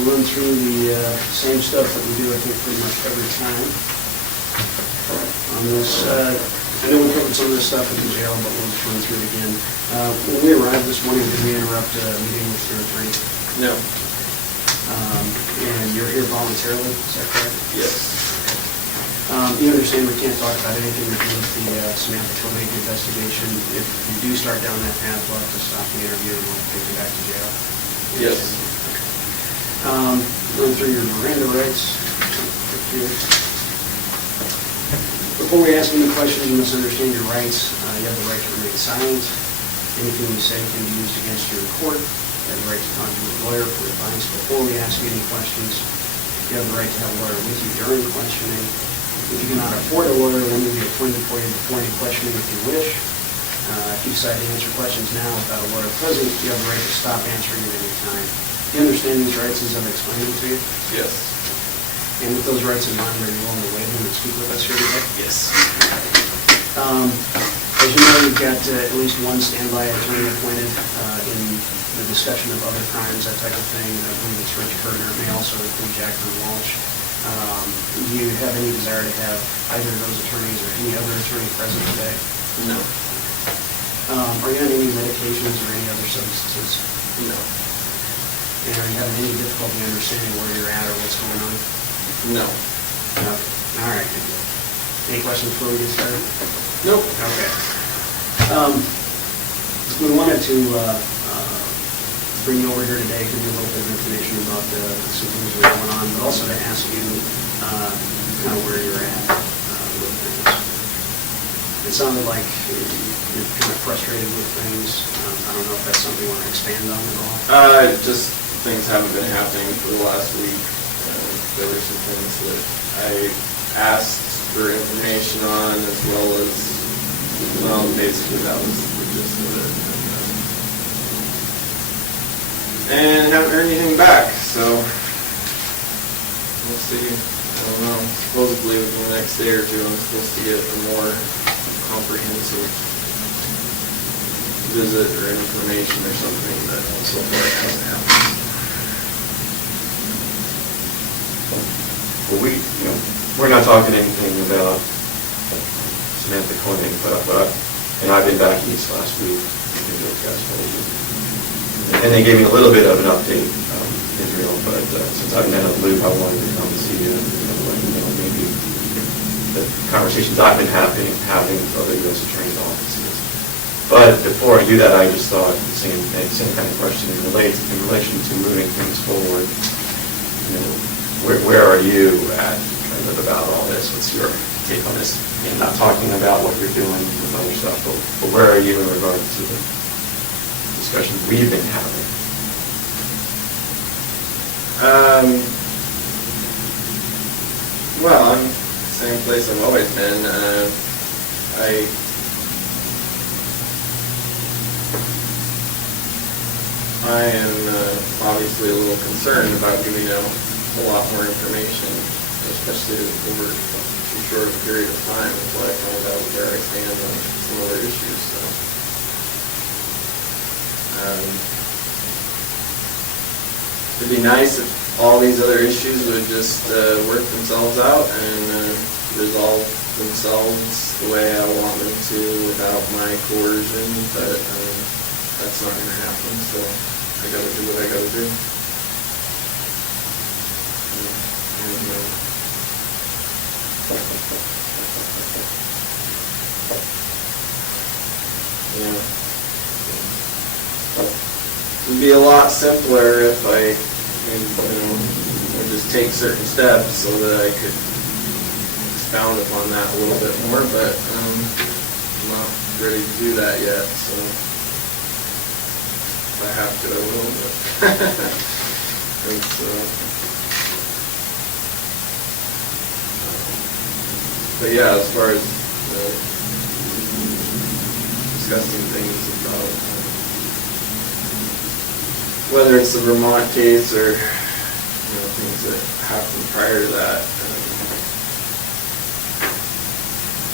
we'll run through the same stuff that we do, I think, pretty much every time. On this, I know we covered some of this stuff at the jail, but we'll just run through it again. When we arrived this morning, did we interrupt a meeting with your attorney? No. And you're here voluntarily, is that correct? Yes. You understand we can't talk about anything to do with the Tupper Lake investigation. If you do start down that path, we'll have to stop the interview and we'll take you back to jail. Yes. Run through your Miranda rights. Before we ask any questions, you must understand your rights. You have the right to remain silent. Anything you say can be used against you in court. You have the right to talk to a lawyer for advice. Before we ask you any questions, you have the right to have a lawyer with you during questioning. If you cannot afford a lawyer, one will be appointed for you before any questioning if you wish. If you decide to answer questions now without a lawyer present, you have the right to stop answering at any time. Do you understand these rights as I've explained them to you? Yes. And with those rights in mind, are you willing to waive them and speak with us here today? Yes. As you know, you've got at least one standby attorney appointed in the discussion of other crimes, that type of thing. I believe it's Rich Currier. It may also include Jackson Walsh. Do you have any desire to have either of those attorneys or any other attorney present today? No. Are you on any medications or any other substances? No. And are you having any difficulty understanding where you're at or what's going on? No. No. All right, good deal. Any questions before we get started? Nope. Okay. We wanted to bring you over here today, give you a little bit of information about some things that are going on, but also to ask you kind of where you're at with things. It sounded like you're kind of frustrated with things. I don't know if that's something you want to expand on at all. Just things haven't been happening for the last week. There were some things that I asked for information on, as well as, well, basically that was the gist of it. And haven't heard anything back, so we'll see. I don't know. Supposedly within the next day or two, I'm supposed to get a more comprehensive visit or information or something, but so far it hasn't happened. Well, we're not talking anything about Samantha Koenig, but and I've been back east last week. And they gave me a little bit of an update, Israel, but since I've been out of the loop, I wanted to come and see you, maybe the conversations I've been having with other U.S. attorneys' offices. But before I do that, I just thought the same kind of question in relation to moving things forward. Where are you at kind of about all this? What's your take on this? And not talking about what you're doing with other stuff, but where are you in regards to the discussions we've been having? Well, I'm the same place I've always been. I am obviously a little concerned about giving out a lot more information, especially over too short a period of time until I find out where I stand on some other issues. So, it'd be nice if all these other issues would just work themselves out and resolve themselves the way I want them to without my coercion, but that's not going to happen, so I got to do what I got to do. Yeah. It would be a lot simpler if I would just take certain steps so that I could expound upon that a little bit more, but I'm not ready to do that yet, so if I have to, I will, but yeah, as far as discussing things about whether it's the Vermont case or things that happened prior to that,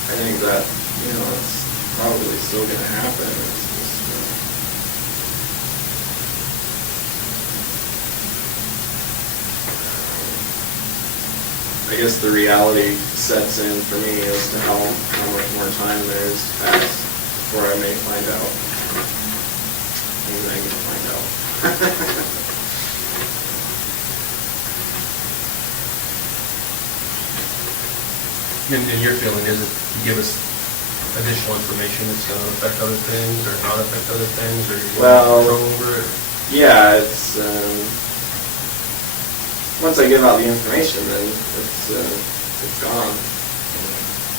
I think that it's probably still going to happen. It's just I guess the reality sets in for me as to how much more time there is to pass before I may find out. Maybe I get to find out. And your feeling is it to give us additional information that's going to affect other things or not affect other things, or you Well, control over it? yeah, it's once I give out the information, then it's gone.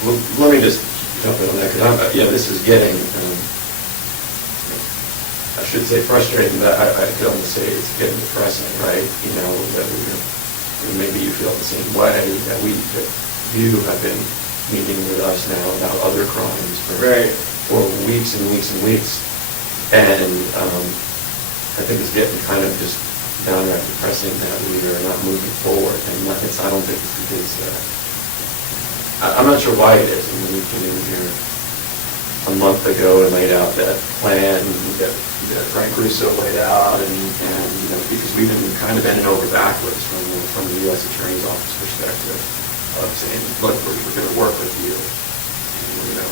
Well, let me just jump in on that, because this is getting, I should say frustrating, but I could almost say it's getting depressing, right? You know, that maybe you feel the same way, that you have been meeting with us now about other crimes for weeks and weeks and weeks. And I think it's getting kind of just downright depressing that we are not moving forward. And I don't think it's because, I'm not sure why it is. I mean, we came in here a month ago and laid out that plan that Frank Russo laid out, and you know, because we've been kind of bending over backwards from the U.S. Attorney's Office perspective of saying, look, we're going to work with you, and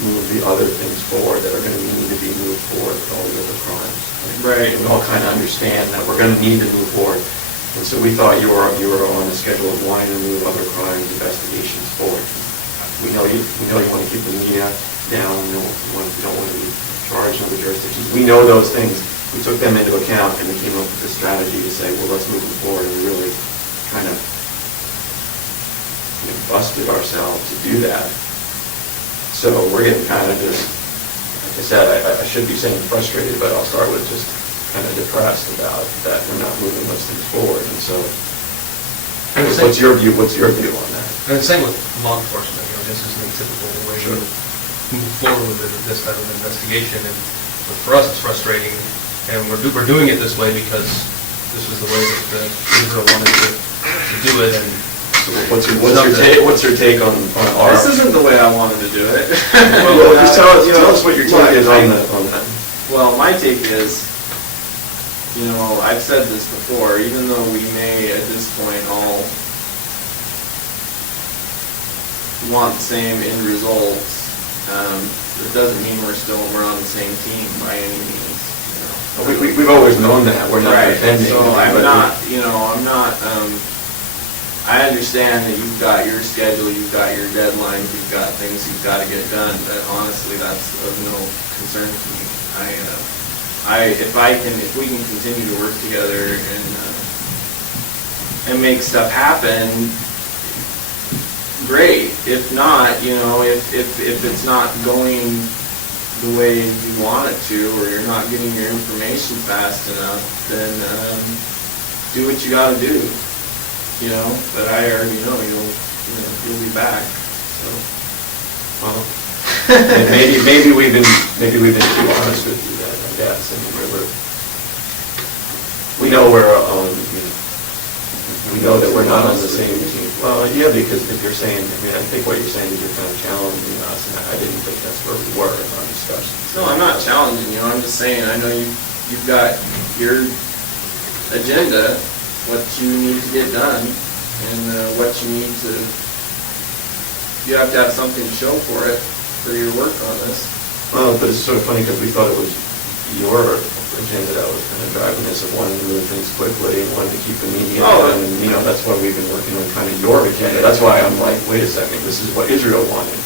move the other things forward that are going to need to be moved forward with all the other crimes. Right. We all kind of understand that we're going to need to move forward. And so we thought you were on the schedule of wanting to move other crimes investigations forward. We know you want to keep the media down. We don't want to be charged in other jurisdictions. We know those things. We took them into account, and we came up with a strategy to say, well, let's move them forward. And we really kind of busted ourselves to do that. So we're getting kind of just, like I said, I should be saying frustrated, but I'll start with just kind of depressed about that we're not moving those things forward. And so, what's your view on that? And the same with law enforcement. This isn't typical the way we move forward with this type of investigation. And for us, it's frustrating, and we're doing it this way because this was the way that Israel wanted to do it. And what's your take on our? This isn't the way I wanted to do it. Well, just tell us what your take is on that. Well, my take is, I've said this before, even though we may at this point all want the same end results, it doesn't mean we're on the same team by any means. We've always known that. We're not defending. So I'm not. I understand that you've got your schedule, you've got your deadlines, you've got things you've got to get done. But honestly, that's of no concern to me. If we can continue to work together and make stuff happen, great. If not, if it's not going the way you want it to, or you're not getting your information fast enough, then do what you got to do. But I already know you'll be back. So, well, maybe we've been too honest with you, I guess. I mean, we know that we're not on the same team. Well, yeah, because if you're saying, I think what you're saying is you're kind of challenging us, and I didn't think that's where we were in our discussions. No, I'm not challenging you. I'm just saying I know you've got your agenda, what you need to get done, and what you need to. You have to have something to show for it, for your work on this. Well, but it's sort of funny because we thought it was your agenda that was kind of driving this, of wanting to move things quickly and wanting to keep the media on, and that's why we've been working on kind of your agenda. That's why I'm like, wait a second, this is what Israel wanted.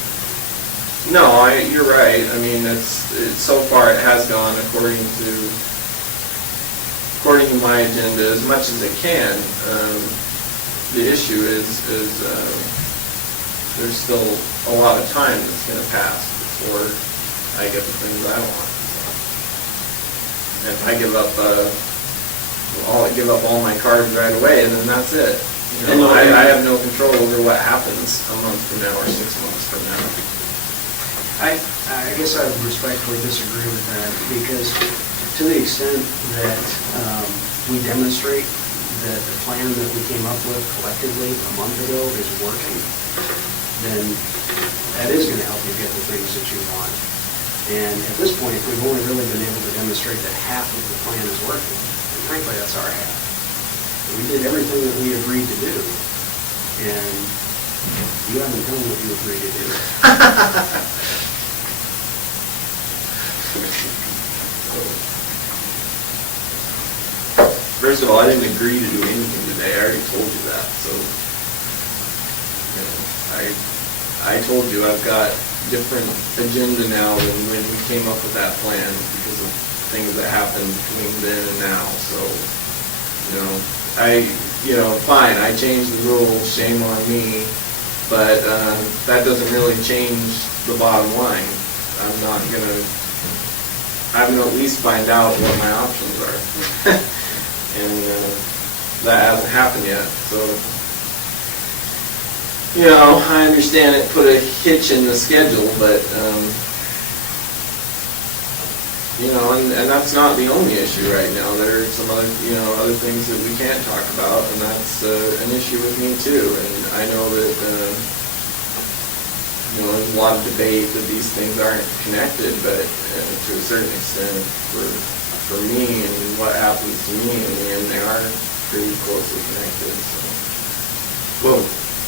No, you're right. I mean, it's so far it has gone according to my agenda as much as it can. The issue is there's still a lot of time that's going to pass before I get the things I want. And if I give up all my cards right away, then that's it. I have no control over what happens a month from now or 6 months from now. I guess I would respectfully disagree with that, because to the extent that we demonstrate that the plan that we came up with collectively a month ago is working, then that is going to help you get the things that you want. And at this point, we've only really been able to demonstrate that half of the plan is working. And frankly, that's our half. We did everything that we agreed to do. and you haven't done what you agreed to do. First of all, I didn't agree to do anything today. I already told you that. So, you know, I told you I've got different agenda now than when we came up with that plan because of things that happened between then and now. So, fine, I changed the rules, shame on me, but that doesn't really change the bottom line. I'm going to at least find out what my options are. And that hasn't happened yet. So, I understand it put a hitch in the schedule, but, and that's not the only issue right now. There are some other, other things that we can't talk about, and that's an issue with me too. And I know that, there's a lot of debate that these things aren't connected, but to a certain extent, for me and what happens to me in the end, they are pretty closely connected. So. Well,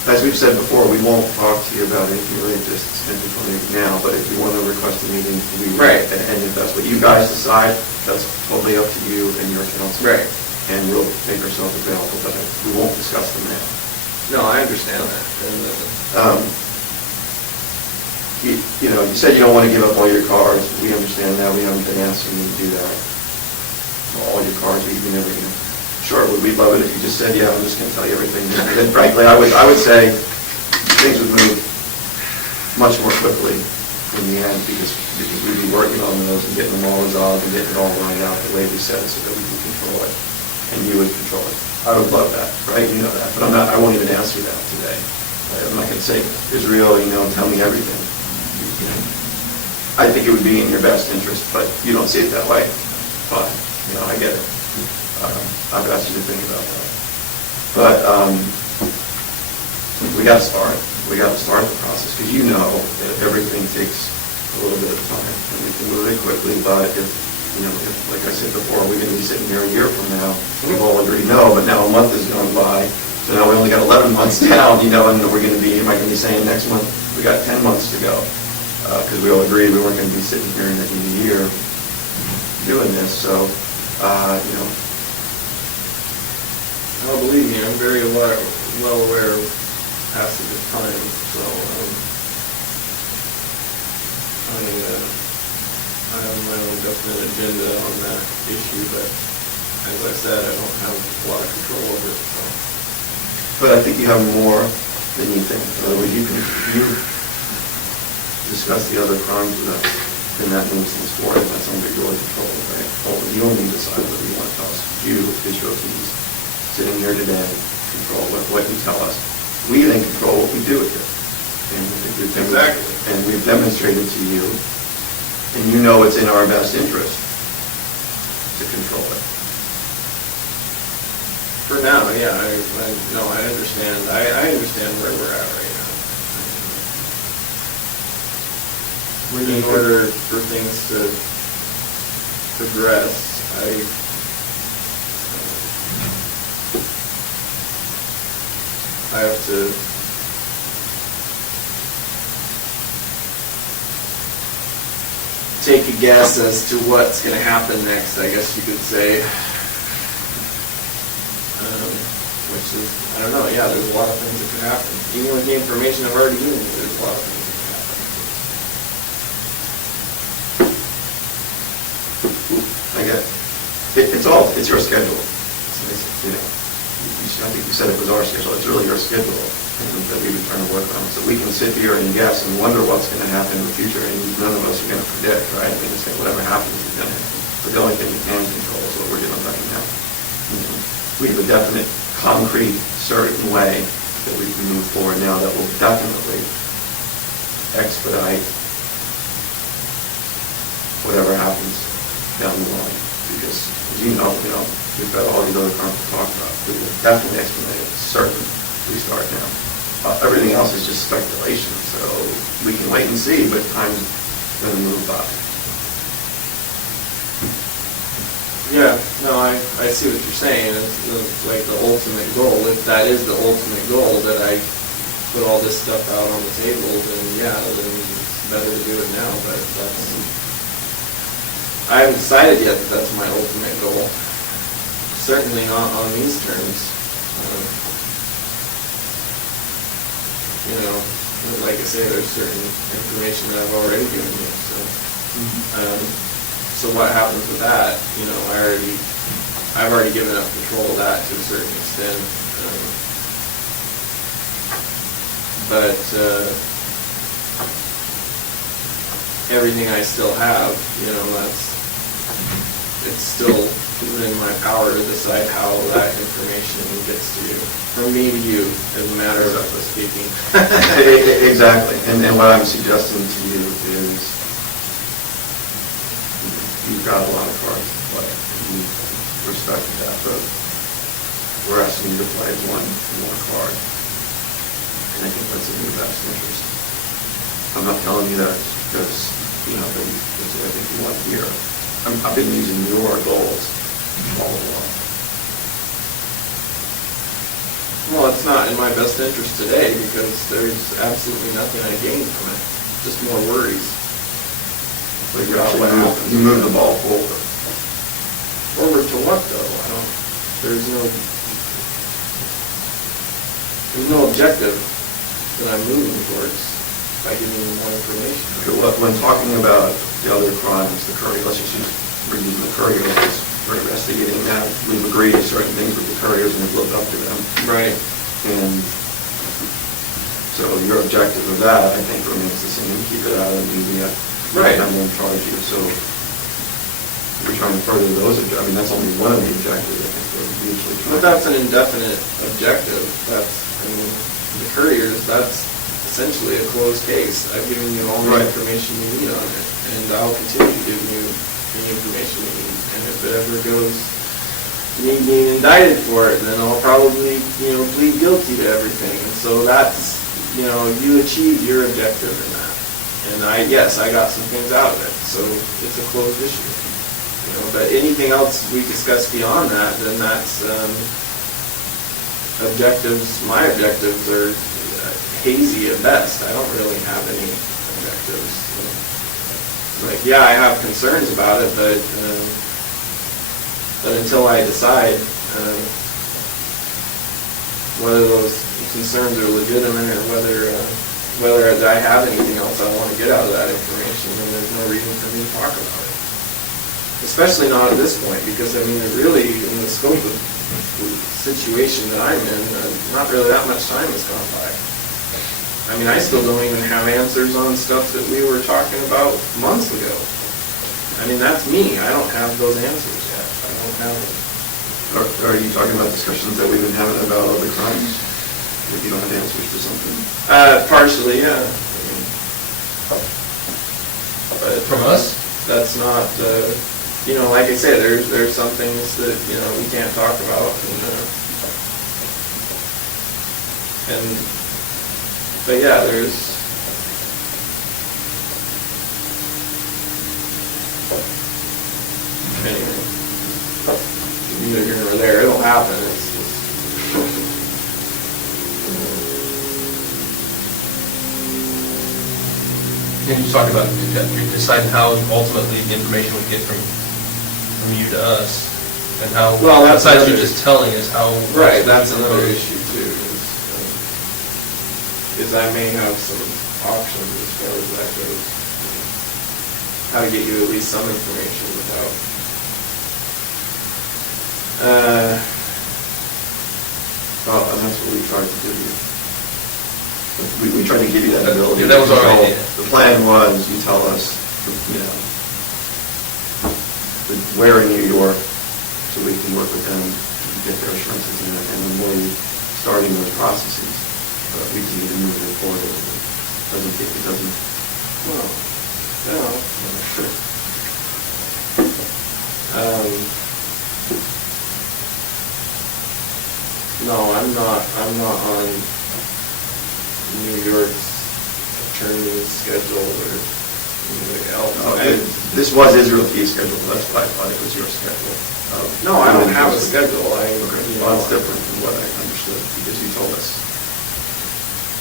as we've said before, we won't talk to you about anything related to specifically now, but if you want to request a meeting, we will. Right. And if that's what you guys decide, that's totally up to you and your council. Right. And we'll make ourselves available, but we won't discuss them now. No, I understand that. And, you said you don't want to give up all your cars. We understand that. We haven't been asking you to do that. All your cars, we can never, Sure, we'd love it if you just said, yeah, I'm just going to tell you everything. And then frankly, I would say things would move much more quickly in the end because we'd be working on those and getting them all resolved and getting it all lined out the way we said so that we can control it and you would control it. I would love that, right? You know that. But I won't even answer that today. I'm not going to say, Israel, tell me everything. I think it would be in your best interest, but you don't see it that way. Fine. I get it. I've asked you to think about that. But we got to start. We got to start the process because that everything takes a little bit of time and we can move it quickly. But if like I said before, we're going to be sitting here a year from now, we all already know. But now a month has gone by, so now we only got 11 months down. And we're going to be. Am I going to be saying next month we got 10 months to go? Because we all agreed we weren't going to be sitting here in a year doing this. So. Well, believe me, I'm very well aware of passage of time, so I have my own definite agenda on that issue, but as I said, I don't have a lot of control over it. So. But I think you have more than you think. In other words, you discuss the other crimes with us. And that moves things forward, and that's under your control, right? Well, you only decide whether you want to tell us. You, Israel Keys, sitting here today, control what you tell us. We then control what we do with it. And we've demonstrated to you, and it's in our best interest to control it. For now, yeah, I understand. I understand where we're at right now. In order for things to progress, I have to take a guess as to what's going to happen next, I guess you could say. Which is, I don't know, yeah, there's a lot of things that could happen. Even with the information I've already given you, there's a lot of things. I get it. It's your schedule. I think you said it was our schedule. It's really your schedule that we've been trying to work on. So we can sit here and guess and wonder what's going to happen in the future, and none of us are going to predict, right? We can say whatever happens is going to happen. But the only thing we can control is what we're doing right now. We have a definite, concrete, certain way that we can move forward now that will definitely expedite whatever happens down the line, because as you know, we've got all these other crimes to talk about. We will definitely expedite it, certain we start now. Everything else is just speculation, so we can wait and see, but time's going to move by. Yeah, no, I see what you're saying, it's like the ultimate goal, if that is the ultimate goal, that I put all this stuff out on the table, then yeah, then it's better to do it now, but I haven't decided yet that that's my ultimate goal. Certainly not on these terms. You know, like I say, there's certain information that I've already given you, so. So what happens with that? You know, I've already given up control of that to a certain extent. But everything I still have, you know, it's still within my power to decide how that information gets to you. From me to you, as a matter of speaking. Exactly, and what I'm suggesting to you is, you've got a lot of cards to play, and we respect that, but we're asking you to play one more card. And I think that's in your best interest. I'm not telling you that because, you know, because I think you want to hear. I've been using your goals all along. Well, it's not in my best interest today because there's absolutely nothing I gain from it, just more worries. But you actually move the ball forward. Forward to what though? There's no objective that I'm moving towards by giving you more information. Okay, when talking about the other crimes, the Currier, let's just reuse the Curriers, because we're investigating that. We've agreed to certain things with the Curriers and we've lived up to them. Right. And so your objective of that, I think, remains the same. Keep it out of the media. Right. I'm going to charge you. So we're trying to further those objectives. I mean, that's only one of the objectives, I think, we're usually trying. But that's an indefinite objective. The Curriers, that's essentially a closed case. I've given you all the information you need on it, and I'll continue to give you the information you need. And if it ever goes me being indicted for it, then I'll probably, plead guilty to everything. And so that's, you achieved your objective in that. And I got some things out of it. So it's a closed issue. But anything else we discuss beyond that, then that's objectives. My objectives are hazy at best. I don't really have any objectives. I have concerns about it, but until I decide whether those concerns are legitimate or whether I have anything else I want to get out of that information, then there's no reason for me to talk about it. Especially not at this point, because it really, in the scope of the situation that I'm in, not really that much time has gone by. I still don't even have answers on stuff that we were talking about months ago. That's me. I don't have those answers yet. I don't have them. Are you talking about discussions that we've been having about other crimes? If you don't have answers to something? Partially, yeah. But from us? That's not, like I said, there's some things that, we can't talk about. But yeah, there's... Anyway, neither here nor there. It'll happen. It's just... And you talk about deciding how ultimately the information would get from you to us, and how, besides you just telling us how... Right, that's another issue too, is I may have some options as far as that goes. How to get you at least some information without... and that's what we tried to do. We tried to give you that ability. Yeah, that was our idea. The plan was, you tell us, where in New York, so we can work with them and get their assurances in it, and the more you starting those processes, we can even move it forward. It doesn't. Well, no, I'm not on New York's attorney's schedule or anybody else. This was Israel's fee schedule, that's why I thought it was your schedule. No, I don't have a schedule. Okay, well, that's different from what I understood, because you told us,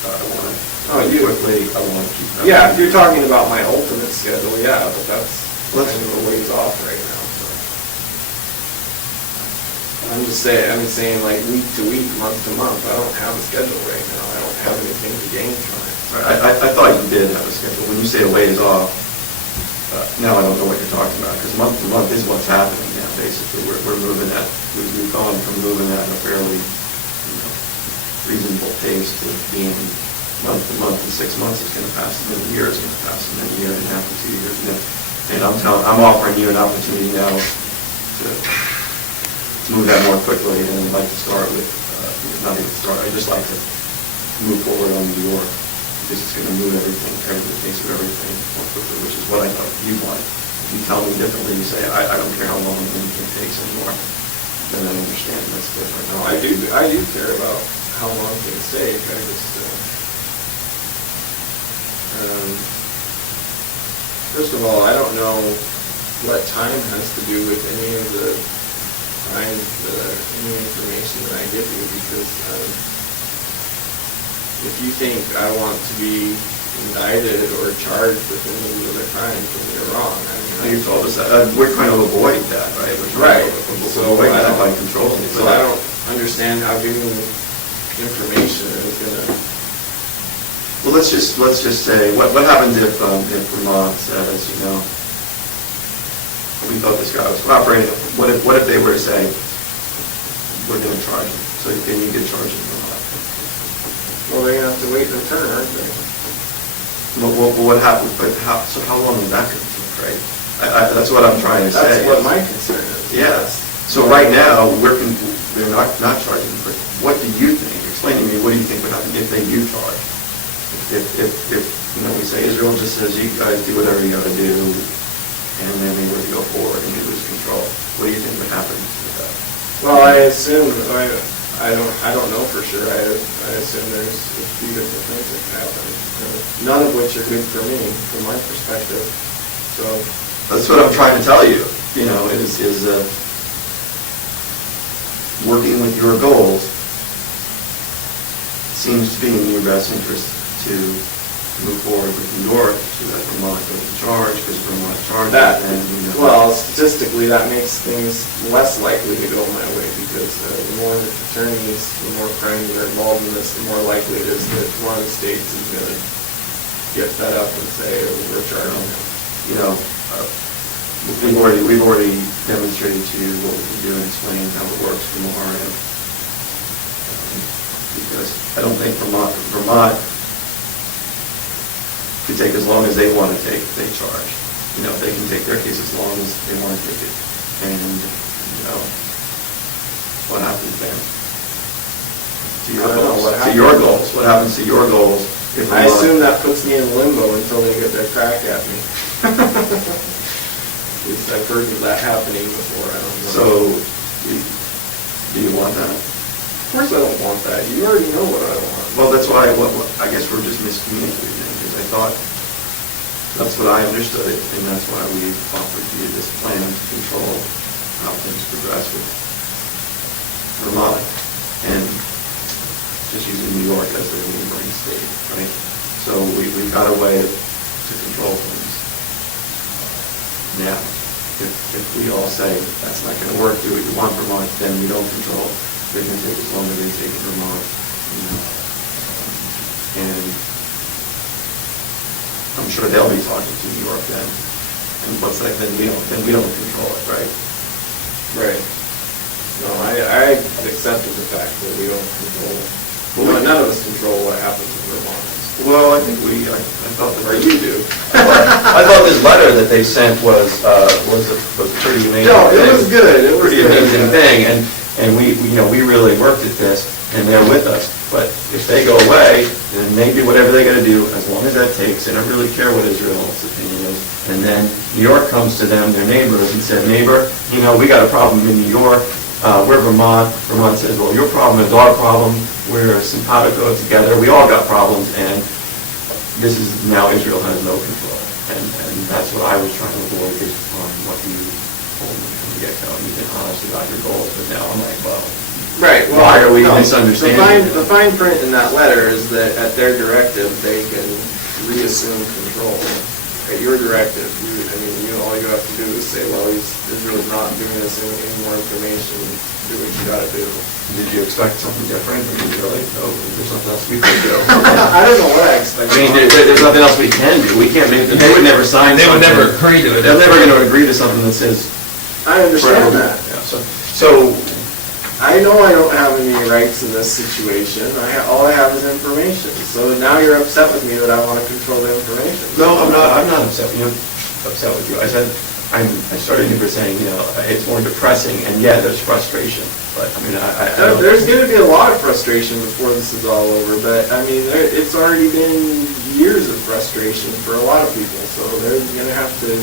I want to, quickly, I want to keep. Yeah, if you're talking about my ultimate schedule, yeah, but that's kind of a ways off right now, so. I'm saying like week to week, month to month, I don't have a schedule right now. I don't have anything to gain from it. I thought you did have a schedule. When you say a ways off, now I don't know what you're talking about, because month to month is what's happening now, basically. We're moving at, we've gone from moving at a fairly, reasonable pace to being month to month. In 6 months, it's going to pass, and then a year is going to pass, and then a year and a half to 2 years. And I'm offering you an opportunity now to move that more quickly, and I'd like to start with, not even start, I'd just like to move forward on New York, because it's going to move everything, the pace of everything more quickly, which is what I thought you wanted. If you tell me differently, you say, I don't care how long anything takes anymore, then I understand that's different. No, I do care about how long things take. I just, first of all, I don't know what time has to do with any of the any information that I give you, because if you think I want to be indicted or charged with any other crimes, then you're wrong. You told us that. We're trying to avoid that, right? Right. So avoid that by controlling it. So I don't understand how giving information is going to... Well, let's just say, what happens if Vermont says, we thought this guy was cooperating. What if they were to say, we're going to charge him? So can you get charged in Vermont? Well, they're going to have to wait their turn, aren't they? Well, what happens? But how long is that going to take, right? That's what I'm trying to say. That's what my concern is. Yes. So right now we're not charging. But what do you think? Explain to me. What do you think would happen if they do charge? If we say Israel just says you guys do whatever you got to do, and then they were to go forward and you lose control, what do you think would happen with that? Well, I assume, I don't know for sure. I assume there's a few different things that can happen, none of which are good for me, from my perspective. So that's what I'm trying to tell you. Is working with your goals seems to be in your best interest to move forward with New York, so that Vermont doesn't charge, because Vermont charges. That, well, statistically, that makes things less likely to go my way, because the more attorneys, the more crimes that are involved in this, the more likely it is that one of the states is going to get fed up and say, we're charging them. We've already demonstrated to you what we can do and explained how it works from our end. Because I don't think Vermont could take as long as they want to take, they charge. They can take their case as long as they want to take it. And, what happens then? To your goals. What happens to your goals? I assume that puts me in limbo until they get their crack at me. At least I've heard of that happening before. I don't know. So, do you want that? Of course I don't want that. You already know what I want. Well, that's why, I guess we're just miscommunicating, because I thought that's what I understood it, and that's why we offered you this plan to control how things progress with Vermont, and just using New York as their neighboring state, right? So we've got a way to control things. Now, if we all say that's not going to work, do what you want, Vermont, then we don't control. They're going to take as long as they take Vermont, and I'm sure they'll be talking to New York then. And what's that? Then we don't control it, right? Right. No, I accepted the fact that we don't control. Well, none of us control what happens in Vermont. Well, I think I thought that. Or you do. I thought this letter that they sent was a pretty amazing. No, it thing. was good. It was pretty good, amazing yeah. thing, and we really worked at this, and they're with us. But if they go away, then they do whatever they got to do, as long as that takes. They don't really care what Israel's opinion is. And then New York comes to them, their neighbors, and said, neighbor, we got a problem in New York. We're Vermont. Vermont says, well, your problem is our problem. We're simpatico together. We all got problems, and this is now Israel has no control. And that's what I was trying to avoid based upon what you from the get-go, and you've been honest about your goals, but now I'm like, well, Right, well. why are we no, misunderstanding? The fine print in that letter is that at their directive, they can reassume control. At your directive, all you have to do is say, well, Israel's not giving us any more information, do what you gotta do. Did you expect something different? I mean, really? No, there's nothing else we can do. I don't know what I expected. I mean, there's nothing else we can do. We can't make, they would never sign They would something. never agree to it. They're never going to agree to something that says. I understand forever. that. Yeah, so, I know I don't have any rights in this situation. All I have is information. So now you're upset with me that I want to control the information. no, I'm not upset with you. I said, I started you by saying, it's more depressing, and yeah, there's frustration. But, I mean, I don't. There's going to be a lot of frustration before this is all over, but I mean, it's already been years of frustration for a lot of people, so they're going to have to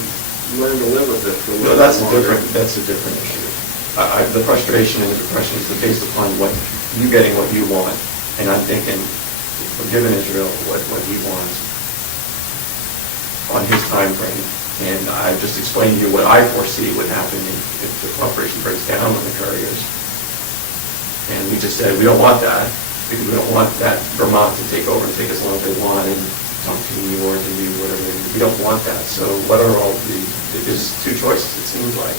learn to live with it for a No, little that's bit a longer. different issue. The frustration and the depression is based upon what you getting what you want, and I'm thinking, we're giving Israel what he wants on his time frame, and I just explained to you what I foresee would happen if the cooperation breaks down on the Curriers. And we just said, we don't want that, because we don't want that Vermont to take over and take as long as they want and talk to New York and do whatever. We don't want that. So what are all there's two choices, it seems like.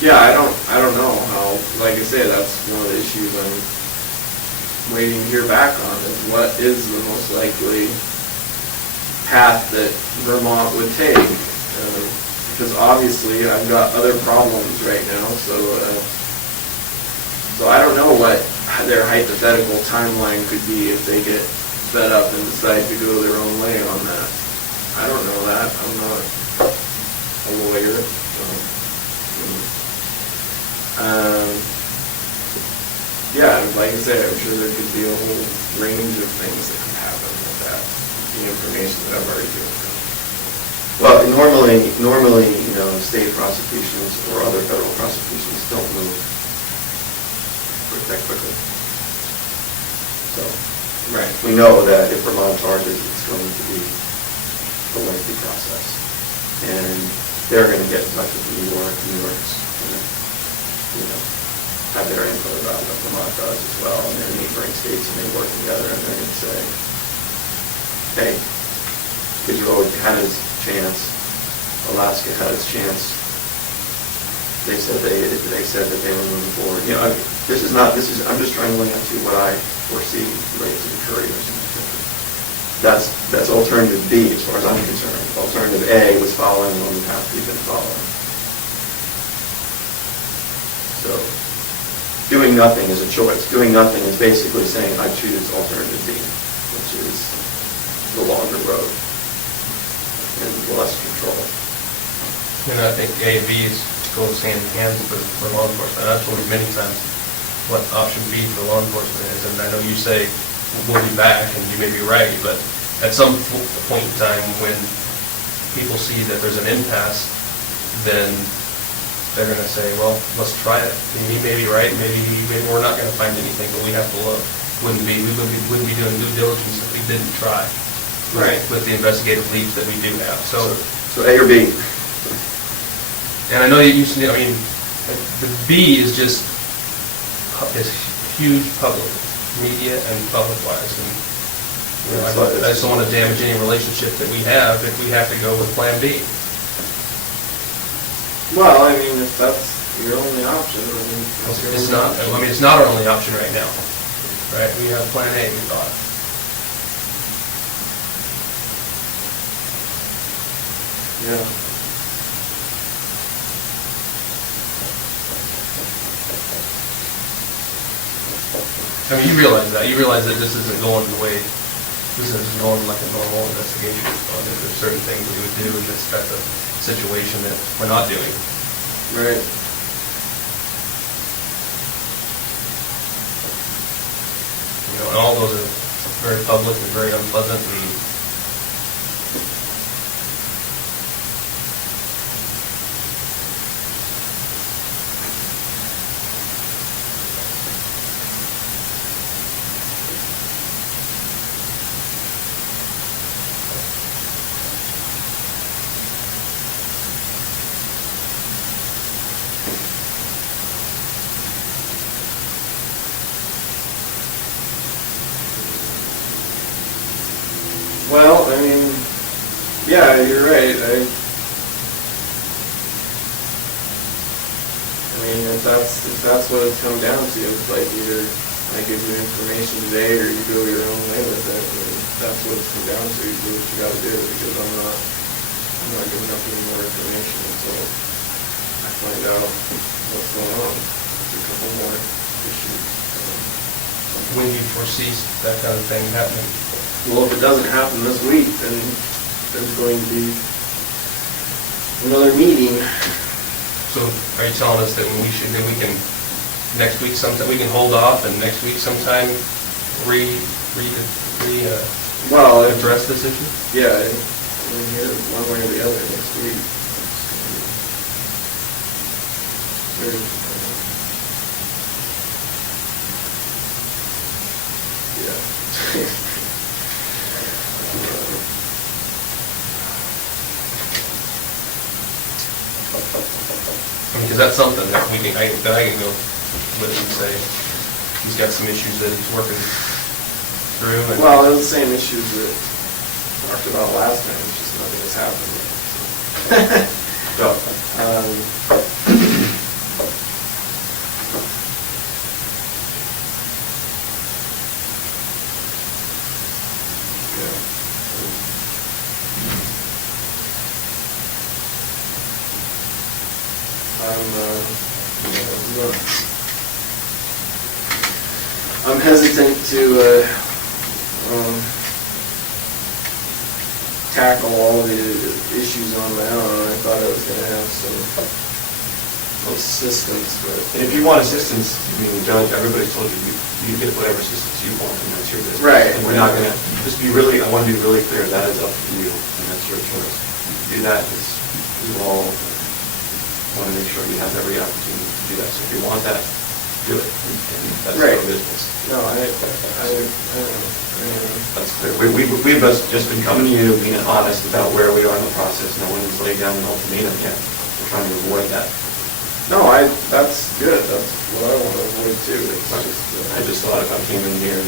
Yeah, I don't know how, like I say, that's one of the issues I'm waiting to hear back on, is what is the most likely path that Vermont would take. Because obviously I've got other problems right now, so I don't know what their hypothetical timeline could be if they get fed up and decide to go their own way on that. I don't know that. I'm not a lawyer. Yeah, like I said, I'm sure there could be a whole range of things that could happen with that, the information that I've already given them. Well, normally, state prosecutions or other federal prosecutions don't move that quickly. So, Right. we know that if Vermont charges, it's going to be a lengthy process. And they're going to get in touch with New York. New York's going to, have their input about what Vermont does as well, and their neighboring states, and they work together, and they're going to say, hey, Israel had its chance, Alaska had its chance. They said that they were moving forward. I'm just trying to link to what I foresee related to the Curriers. That's alternative B as far as I'm concerned. Alternative A was following on the path we've been following. So, doing nothing is a choice. Doing nothing is basically saying I choose alternative B, which is the longer road and less control. And I think A and B goes hand in hand for law enforcement. I've told you many times what option B for law enforcement is, and I know you say we'll be back, and you may be right, but at some point in time when people see that there's an impasse, then they're going to say, well, let's try it. He may be right, maybe we're not going to find anything, but we have to look. We wouldn't be doing due diligence if we didn't try. Right. With the investigative leads that we do have. So A or B? And I know you used to, the B is just huge public, media and public-wise. And I just don't want to damage any relationship that we have if we have to go with Plan B. Well, if that's your only option, that's your It's only not. option. It's not our only option right now. Right? We have Plan A. We thought. Yeah. You realize that. You realize that this isn't going the way, this isn't going like a normal investigation. There's certain things we would do in this type of situation that we're not doing. Right. And all those are very public and very unpleasant, and Well, I mean, yeah, you're right. I mean, if that's what it's come down to, it's like either I give you information today or you go your own way with it. I mean, that's what it's come down to. You do what you got to do, because I'm not giving up any more information until I find out what's going on. There's a couple more issues. When you foresee that kind of thing happening? Well, if it doesn't happen this week, then there's going to be another meeting. So are you telling us that we can, next week sometime, we can hold off and next week sometime address this issue? Yeah, we're here one way or the other next week. Yeah. Because that's something that I can go with and say, he's got some issues that he's working through. And Well, they're the same issues that we talked about last time, it's just nothing has happened. I'm hesitant to tackle all the issues on my own. I thought I was going to have some assistance, but And if you want assistance, I mean, Judge, everybody's told you, you get whatever assistance you want, and that's your business. Right. And we're not gonna, just be really, I want to be really clear, that is up to you, and that's your choice. You do that, we all want to make sure you have every opportunity to do that. So if you want that, do it. And that's Right. your business. no, I don't know. That's clear. We've just been coming to you, being honest about where we are in the process. No one has laid down an ultimatum yet. We're trying to avoid that. No, that's good. That's what I want to avoid too. It's just, I just thought if I came in here and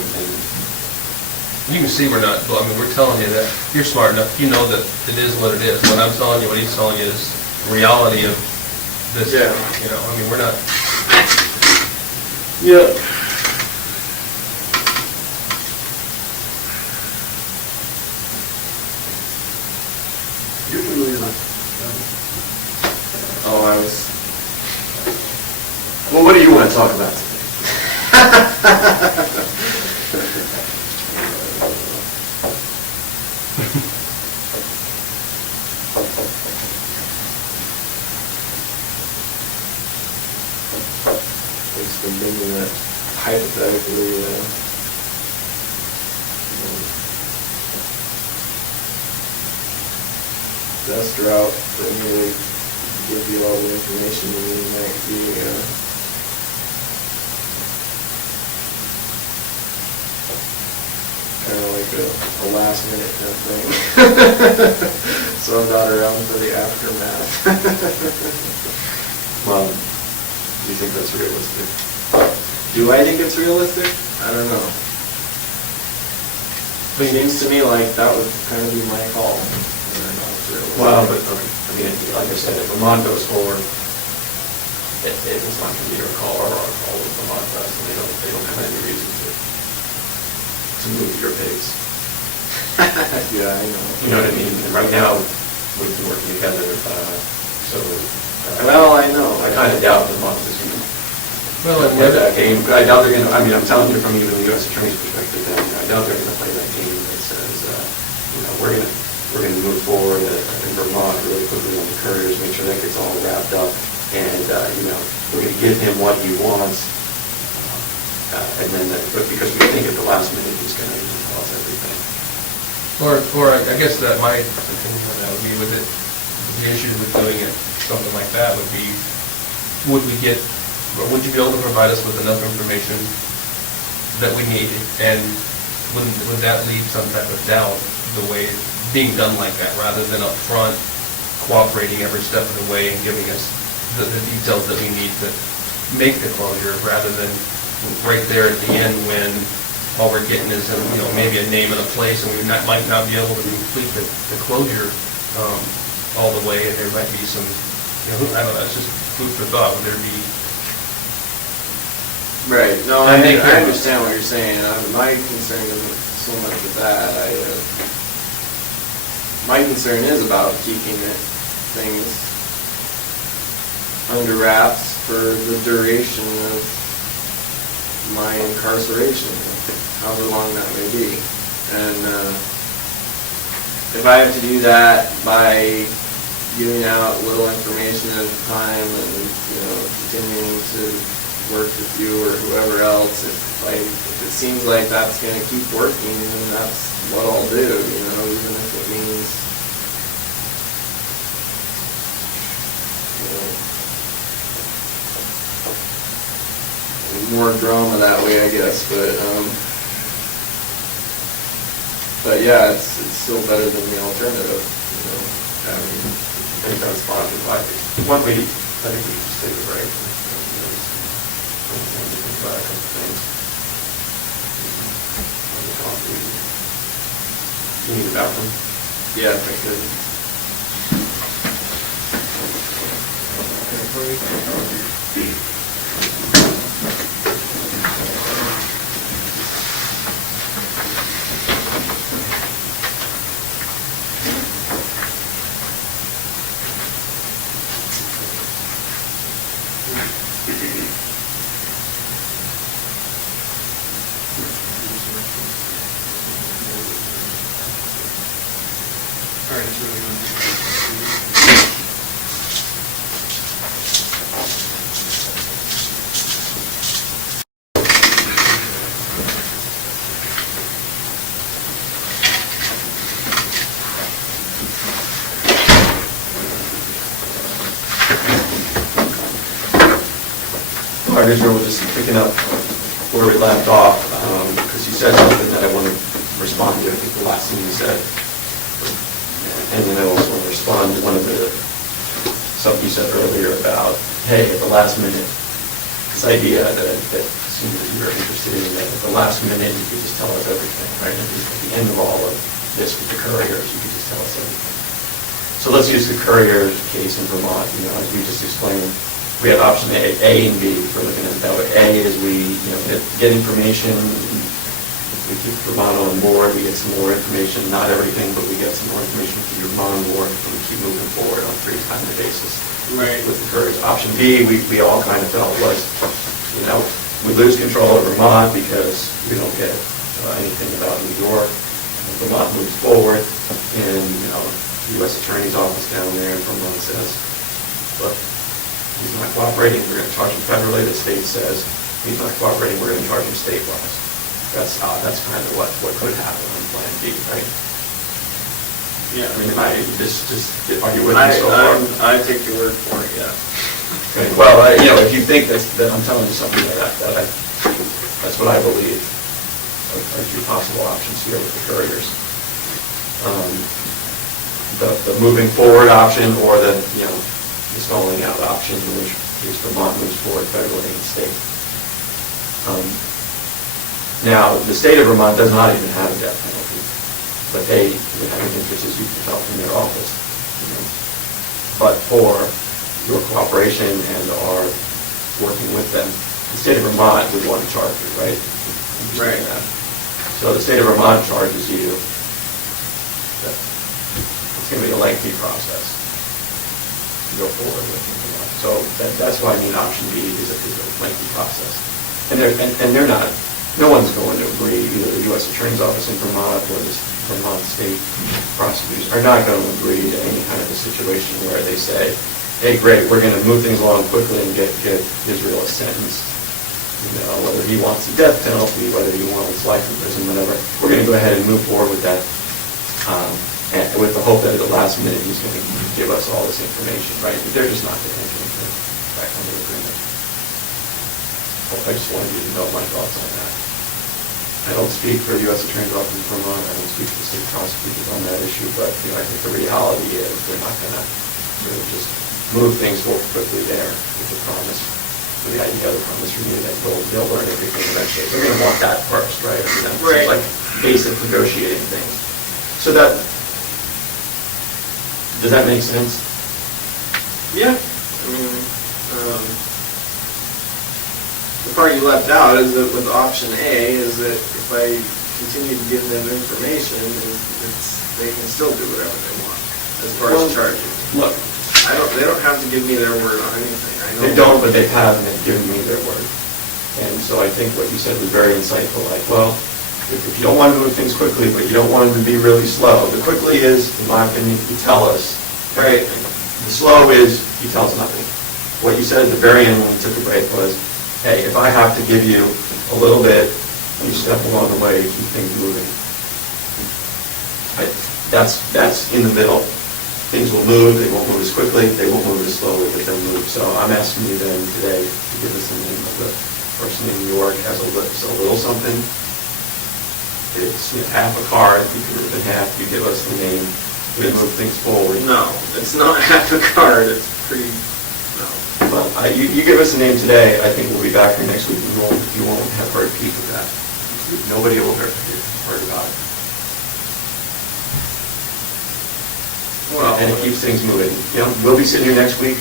you can see we're not, I mean, we're telling you that you're smart enough, you know that it is what it is. What I'm telling you, what he's telling you is the reality of this, Yeah. you know, I mean, we're not, yeah. You're familiar enough. Oh, I was. well, what do you want to talk about today? It's been thinking that hypothetically, dust drought for me to give you all the information you need might be kind of like a last minute kind of thing. So I'm not around for the aftermath. Well, do you think that's realistic? Do I think it's realistic? I don't know. It seems to me like that would kind of be my call. I don't know if it's realistic. Well, but, I mean, like I said, if Vermont goes forward, it's not going to be your call or our call with Vermont does, and they don't have any reason to move your pace. Yeah, I know. You know what I mean? And right now, we've been working together, so. Well, I know. I kind of doubt Vermont is going to well, play that game. I doubt they're going to, I mean, I'm telling you from even the U.S. Attorney's perspective, that I doubt they're going to play that game that says, you know, we're going to move forward in Vermont really quickly on the Curriers, make sure that gets all wrapped up, and, you know, we're going to give him what he wants, and then, but because we think at the last minute he's going to tell us everything. or I guess that my opinion on that would be with it, the issue with doing it, something like that would be, would you be able to provide us with enough information that we need, and would that leave some type of doubt the way it's being done like that, rather than up front cooperating every step of the way and giving us the details that we need to make the closure, rather than right there at the end when all we're getting is, maybe a name and a place, and we might not be able to complete the closure all the way, and there might be some, I don't know, it's just food for thought. Would there be... Right, no, I I think- understand what you're saying. My concern isn't so much with that. My concern is about keeping things under wraps for the duration of my incarceration, however long that may be. And if I have to do that by giving out little information at a time and, continuing to work with you or whoever else, if it seems like that's going to keep working, then that's what I'll do, even if it means, more drama that way, I guess, but yeah, it's still better than the alternative, having. I think that's positive. One way, I think we should just take a break. Think about a couple things. You need a bathroom? Yeah, if I could. All right, so we're going All right, Israel, we're just picking up where we left off, because you said something that I want to respond to. I think the last thing you said. And then I also want to respond to something you said earlier about, hey, at the last minute, this idea that seemed that you were interested in, that at the last minute you could just tell us everything, right? At the end of all of this with the Curriers, you could just tell us everything. So let's use the Currier case in Vermont. As we just explained, we have option A and B for looking at it that way. A is we get information. We keep Vermont on board, we get some more information, not everything, but we get some more information from Vermont on board, and we keep moving forward on a three-timely basis. Right. With the Curriers. Option B, we all kind of felt was, we lose control of Vermont because we don't get anything about New York. Vermont moves forward, and, the U.S. Attorney's Office down there in Vermont says, look, he's not cooperating, we're going to charge him federally. The state says, he's not cooperating, we're going to charge him state-wise. That's kind of what could happen on Plan B, right? Yeah. I mean, are you with me so far? I take your word for it, yeah. Okay. Well, if you think that I'm telling you something like that, that's what I believe are two possible options here with the Curriers. The moving forward option, or the stalling out option, in which Vermont moves forward federally and state. Now, the state of Vermont does not even have a death penalty, but they would have an interest, as you can tell from their office. But for your cooperation and our working with them, the state of Vermont would want to charge you, right? Right. That. So the state of Vermont charges you. It's going to be a lengthy process to go forward with. So that's why I mean option B is a lengthy process. And they're not. No one's going to agree, either the U.S. Attorney's Office in Vermont or the Vermont state prosecutors are not going to agree to any kind of a situation where they say, hey, great, we're going to move things along quickly and get Israel a sentence. Whether he wants the death penalty, whether he wants life in prison, whatever. We're going to go ahead and move forward with that, and with the hope that at the last minute he's going to give us all this information, right? But they're just not going to enter into that kind of agreement. I just wanted you to know my thoughts on that. I don't speak for the U.S. Attorney's Office in Vermont. I don't speak for the state prosecutors on that issue, but I think the reality is they're not going to sort of just move things forward quickly there with the promise So the idea of the promise renewed, that they'll learn everything eventually. They're going to want that first, right? I mean, that Right. seems like basic negotiating things. So that, does that make sense? Yeah, I mean, the part you left out is that with option A, is that if I continue to give them information, they can still do whatever they want, as far as charging. Look, They don't have to give me their word on anything. I know they don't, but they have, and they've given me their word. And so I think what you said was very insightful, like, well, if you don't want to do things quickly, but you don't want them to be really slow, the quickly is, in my opinion, you tell us. Right. The slow is, you tell us nothing. What you said at the very end when we took a break was, hey, if I have to give you a little bit, you step along the way to keep things moving. That's in the middle. Things will move, they won't move as quickly, they won't move as slowly, but they'll move. So I'm asking you then today to give us the name of the person in New York has a little something. It's half a card, you can rip it in half, you give us the name, we move things forward. No, it's not half a card, it's pretty, no. Well, you give us a name today, I think we'll be back here next week, and you won't have heard peep of that. Nobody will have heard about it. Well, And it keeps things moving. We'll be sitting here next week,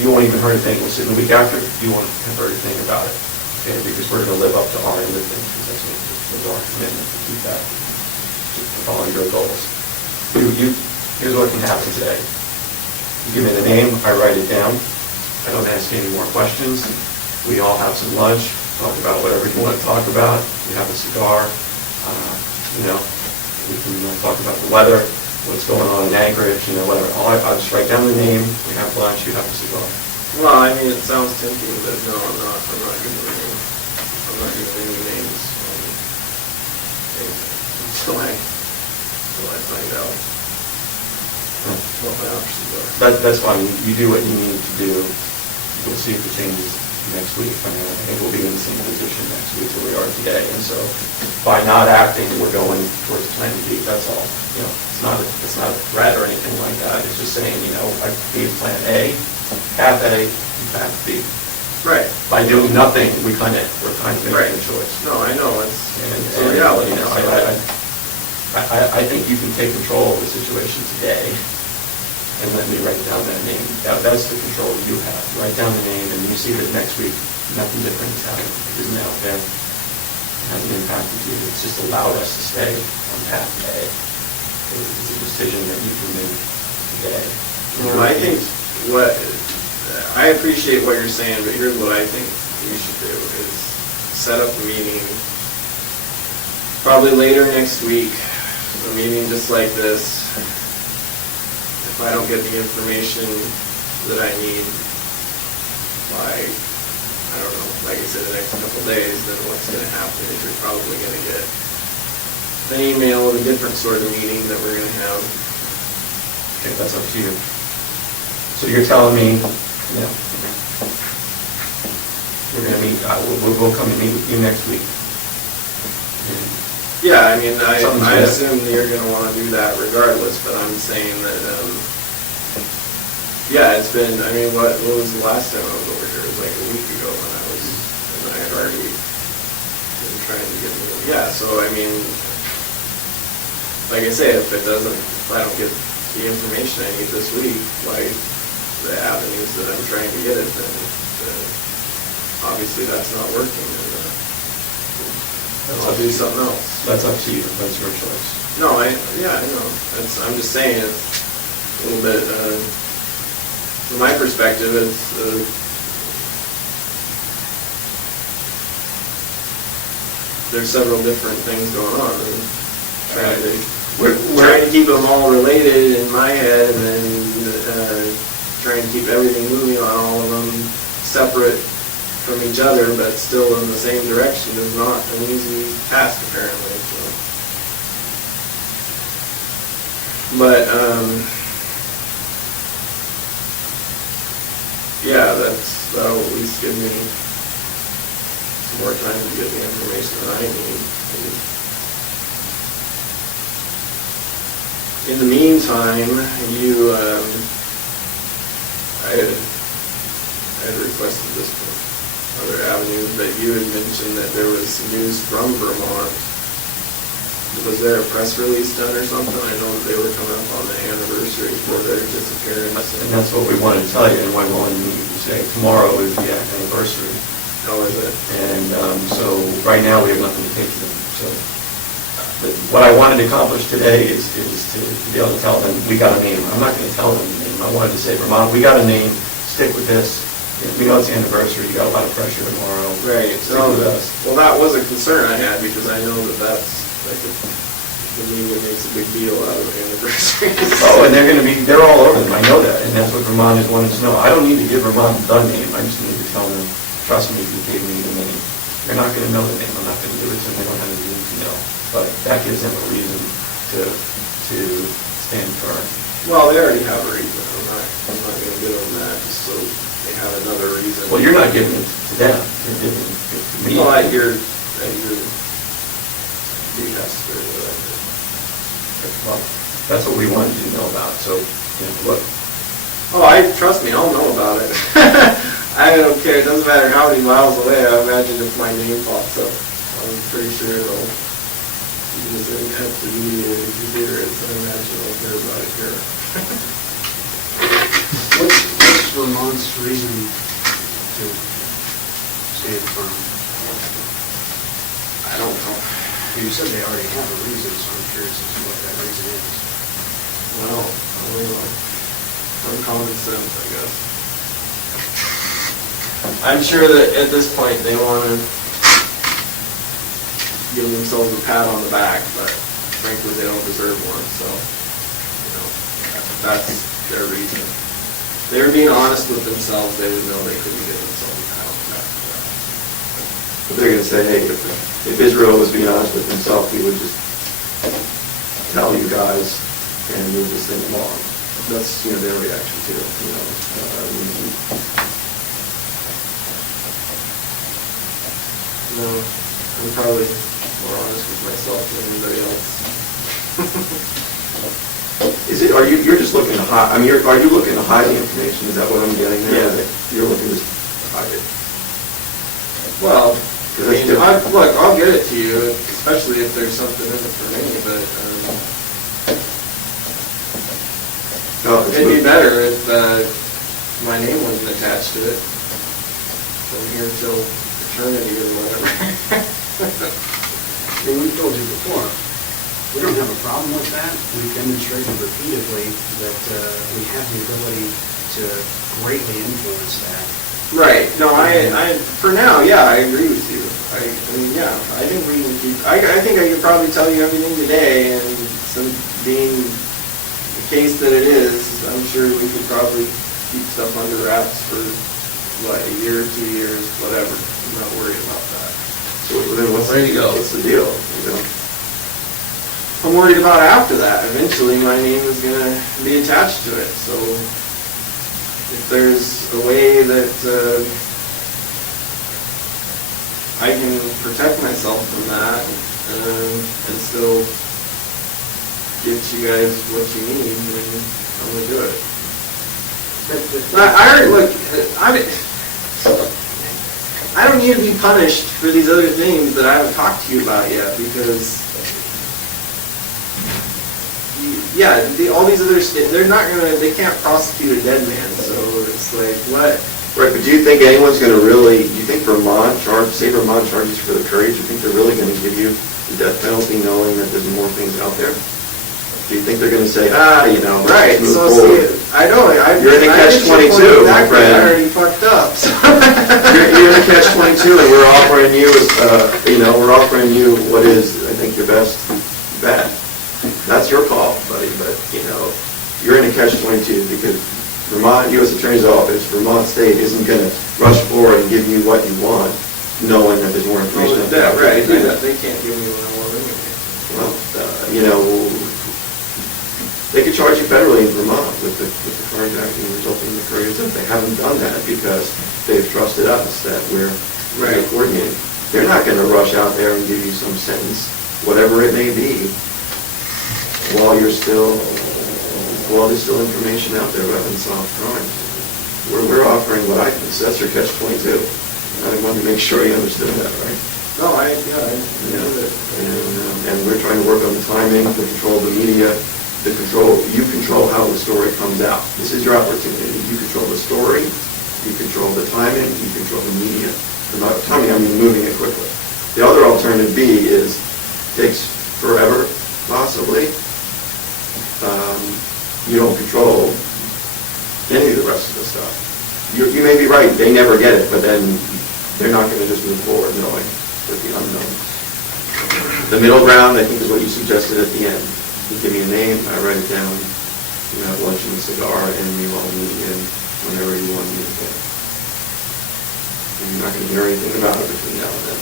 you won't even heard a thing. We'll sit in the week after, you won't have heard a thing about it. Okay, because we're going to live up to our end of things, because that's our commitment to keep that, to follow your goals. Here's what can happen today. You give me the name, I write it down. I don't ask any more questions. We all have some lunch, talk about whatever you want to talk about. We have a cigar. We can talk about the weather, what's going on in Anchorage, whatever. I'll just write down the name, we have lunch, you have a cigar. well, I mean, it sounds tempting, but no, I'm not giving the name. I'm not giving any names until I find out what my options are. That's fine, you do what you need to do. We'll see if it changes next week. I think we'll be in the same position next week as we are today. And so by not acting, we're going towards plan B, that's all. It's not a threat or anything like that. It's just saying, I need plan A, path A, and path B. Right. By doing nothing, we're kind of making Right. a choice. No, I know, it's And, reality. I think you can take control of the situation today and let me write down that name. That's the control you have. Write down the name, and you see that next week, nothing different is happening. It isn't out there. It hasn't impacted you. It's just allowed us to stay on path A. It's a decision that you can make today. Well, I think I appreciate what you're saying, but here's what I think we should do is set up a meeting, probably later next week, a meeting just like this. If I don't get the information that I need by, I don't know, like I said, the next couple days, then what's going to happen is you're probably going to get an email of a different sort of meeting that we're going to have. Okay, that's up to you. So you're telling me, we're going to meet, we'll come and meet with you next week. Yeah, I mean, I Something's assume that you're gonna wanna do that regardless, but I'm saying that, it's been, what was the last time I was over here? It was like a week ago and I had already been trying to get so like I say, if I don't get the information I need this week, like the avenues that I'm trying to get it, then obviously that's not working, and I'll do something else. That's up to you. That's your choice. No, I know. I'm just saying it's a little bit, from my perspective, there's several different things going on, and trying to keep them all related in my head, and then trying to keep everything moving on all of them separate from each other, but still in the same direction is not an easy task, apparently. So. But, that'll at least give me some more time to get the information that I need. In the meantime, I had requested this from other avenues, but you had mentioned that there was news from Vermont. Was there a press release done or something? I know that they were coming up on the anniversary for their disappearance. And that's what we wanted to tell you, and why we wanted to say tomorrow is the anniversary. How is it? And so right now, we have nothing to take to them. So but what I wanted to accomplish today is to be able to tell them, we got a name. I'm not going to tell them the name. I wanted to say, Vermont, we got a name, stick with this. We know it's the anniversary, you got a lot of pressure tomorrow. Right. Stick with us. Well, that was a concern I had, because I know that that's, like, the media makes a big deal out of anniversaries. Oh, and they're all over them, I know that, and that's what Vermont is wanting to know. I don't need to give Vermont the name, I just need to tell them, trust me, if you gave me the name. They're not going to know the name, I'm not going to give it to them, they don't have any reason to know. But that gives them a reason to stand firm. Well, they already have a reason. I'm not going to give them that just so they have another reason. Well, you're not giving it to them, you're giving it to me. Well, at your behest or whatever. Well, that's what we wanted you to know about, so, look. Oh, trust me, I'll know about it. I don't care, it doesn't matter how many miles away. I imagine if my name pops up, I'm pretty sure it'll, even if it has to be if you hear it, I imagine I'll hear about it here. What's Vermont's reason to stand firm? I don't know. You said they already have a reason, so I'm curious as to what that reason is. Well, I don't know. Some common sense, I guess. I'm sure that at this point they want to give themselves a pat on the back, but frankly they don't deserve one, so, that's their reason. If they were being honest with themselves, they would know they couldn't give themselves a pat on the back for that. But they're going to say, hey, if Israel was being honest with himself, he would just tell you guys and move this thing along. That's, their reaction to it, No, I'm probably more honest with myself than anybody else. You're just looking to hide, are you looking to hide the information? Is that what I'm getting at? Yeah. That you're looking to hide it? Well, That's different. look, I'll get it to you, especially if there's something in it for me, but No, it's it'd be good. better if my name wasn't attached to it from here till eternity or whatever. And we told you before, we don't have a problem with that. We've demonstrated repeatedly that we have the ability to greatly influence that. Right. No, I for now, yeah, I agree with you. I mean, yeah, I think we can keep. I think I could probably tell you everything today, and some being the case that it is, I'm sure we could probably keep stuff under wraps for what, a year, 2 years, whatever. I'm not worried about that. So then what's the deal? I'm worried about after that. Eventually, my name is going to be attached to it. So if there's a way that I can protect myself from that and still get you guys what you need, then I'm going to do it. I already, look, I don't need to be punished for these other things that I haven't talked to you about yet, because all these other they can't prosecute a dead man, so it's like, what? Right, but do you think anyone's going to really, do you think Vermont charges for the Curriers, do you think they're really going to give you the death penalty knowing that there's more things out there? Do you think they're going to say, right, let's so move forward? see, I know, You're in a catch-22, my friend. I already fucked up, so. You're in a catch-22, and we're offering you, what is, I think, your best bet. That's your call, buddy, but, you're in a catch-22 because Vermont U.S. Attorney's Office, Vermont State isn't going to rush forward and give you what you want, knowing that there's more information. Right, they can't give me what I want anyway. Well, they could charge you federally in Vermont with the carjacking resulting in the Curriers. They haven't done that because they've trusted us that we're coordinating. They're not going to rush out there and give you some sentence, whatever it may be, while there's still information out there about unsolved crimes. we're offering what I think, that's your catch-22. I wanted to make sure you understood that, right? No, I know that. And we're trying to work on the timing, the control of the media, you control how the story comes out. This is your opportunity. You control the story, you control the timing, you control the media. And by timing, I mean moving it quickly. The other alternative B is, takes forever, possibly. You don't control any of the rest of the stuff. You may be right, they never get it, but then they're not going to just move forward knowing with the unknown. The middle ground, I think, is what you suggested at the end. You give me a name, I write it down, you have lunch and a cigar, and we all meet again whenever you want to meet again. And you're not going to hear anything about it between now and then.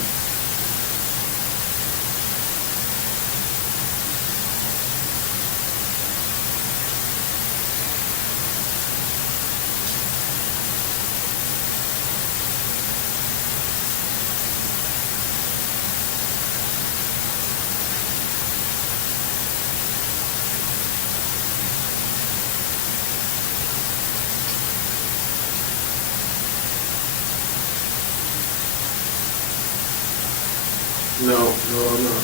No, I'm not.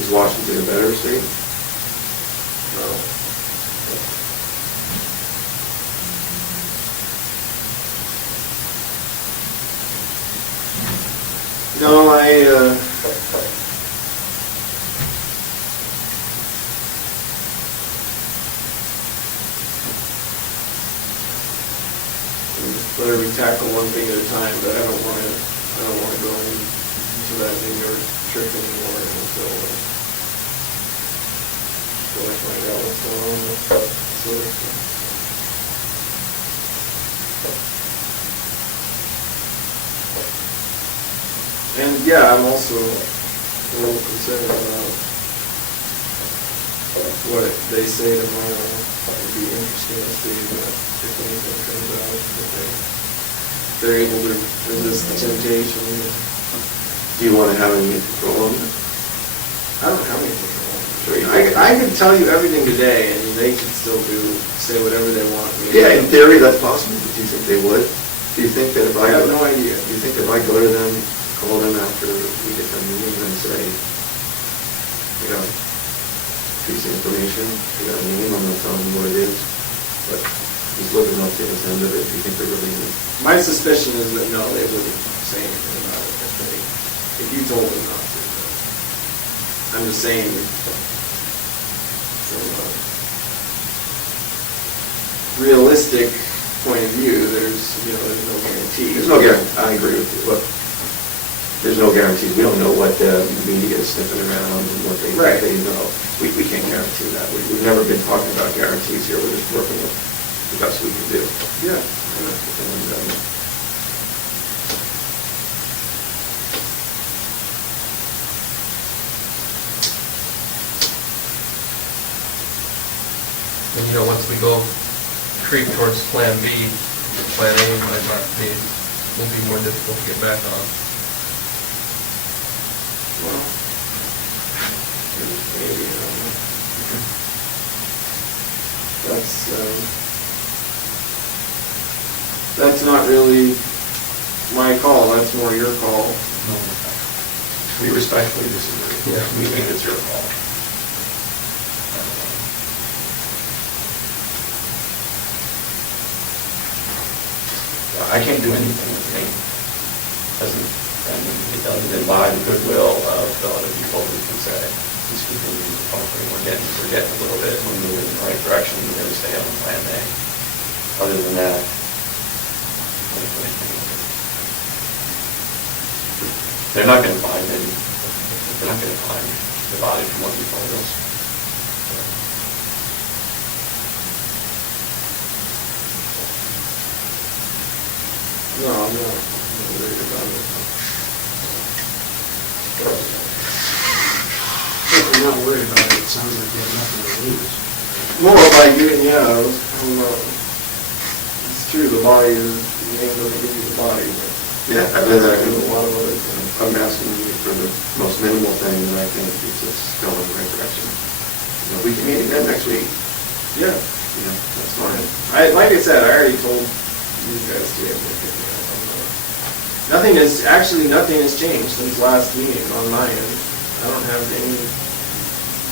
Is Washington a better state? No, whatever, we tackle one thing at a time, but I don't want to go into that New York trip anymore until I find out what's going on with that sort of stuff. And yeah, I'm also a little concerned about what they say tomorrow. It'd be interesting to see if anything comes out, if they're able to resist the temptation. Do you want to have any control on it? I don't have any control. Sure you do. I could tell you everything today, and they could still say whatever they want. Yeah, in theory, that's possible, but do you think they would? Do you think that if I have no idea. Do you think if I go to them, call them after we get done meeting and say, you know, piece of information, we got a name, I'm not telling you what it is, but he's looking up to his end of it, do you think they're really going to? My suspicion is that no, they wouldn't say anything about it if you told them not to. I'm just saying from a realistic point of view, there's no guarantee. There's no guarantee. I agree with you. Look, there's no guarantees. We don't know what the media is sniffing around and what they know. We can't guarantee that. We've never been talking about guarantees here. We're just working with the best we can do. Yeah. And once we go creep towards Plan B, Plan A might not be, will be more difficult to get back on. Well, maybe, that's not really my call, that's more your call. We respectfully disagree. Yeah. We think it's your call. I can't do anything with me. It doesn't imply the goodwill of the other people who can say, these people need to function, we're getting a little bit, we're moving in the right direction, we're going to stay on Plan A. Other than that, they're not going to find any, they're not going to find the body from what you told us. No, I'm not worried about it. If you're not worried about it, it sounds like you have nothing to lose. More like it's true, the body is, the name doesn't give you the body, but Yeah, there's a lot of other things. I'm asking you for the most minimal thing, and I think it's just going in the right direction. You know, we can meet again next week, Yeah, you know, that's fine. fine. Like I said, I already told you guys to get me. Nothing has changed since last meeting on my end. I don't have any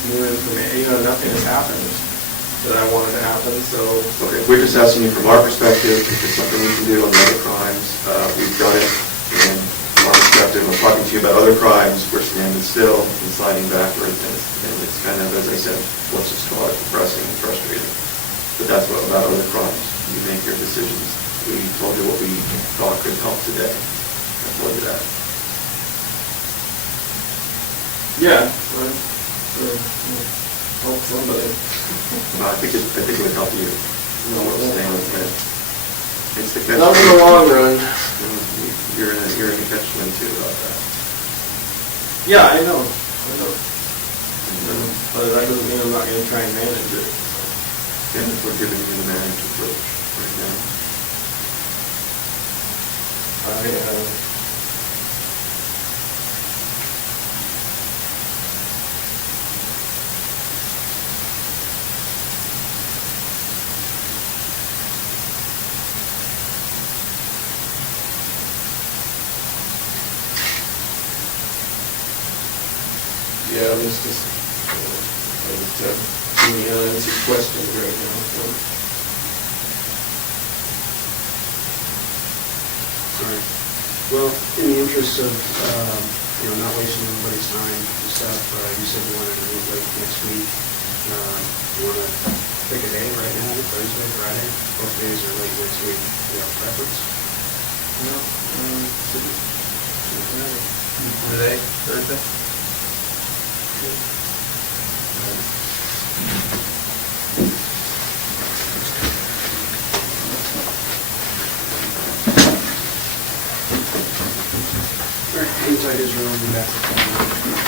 new information, nothing has happened that I wanted to happen, so. Okay, we're just asking you from our perspective, if there's something we can do on the other crimes, we've done it, and from our perspective, I'm talking to you about other crimes, we're standing still and sliding backwards, and it's kind of, as I said, let's just call it depressing and frustrating. But that's what about other crimes. You make your decisions. We told you what we thought could help today. I told you that. Yeah, well, help somebody. I think it would help you. Know what I'm saying is that it's the catch. Not in the long run. You're in a catch-22 about that. Yeah, I know. But that doesn't mean I'm not going to try and manage it. And we're giving you the managed approach right now. Yeah, it's just, too many unanswered questions right now, so. All right. Well, in the interest of, not wasting everybody's time and stuff, you said you wanted to meet late next week. You want to pick a day right now, Thursday, Friday? Both days are late next week. Do you have a preference? No, shouldn't matter. Today, Thursday? All right, hang tight, Israel, I'll be back.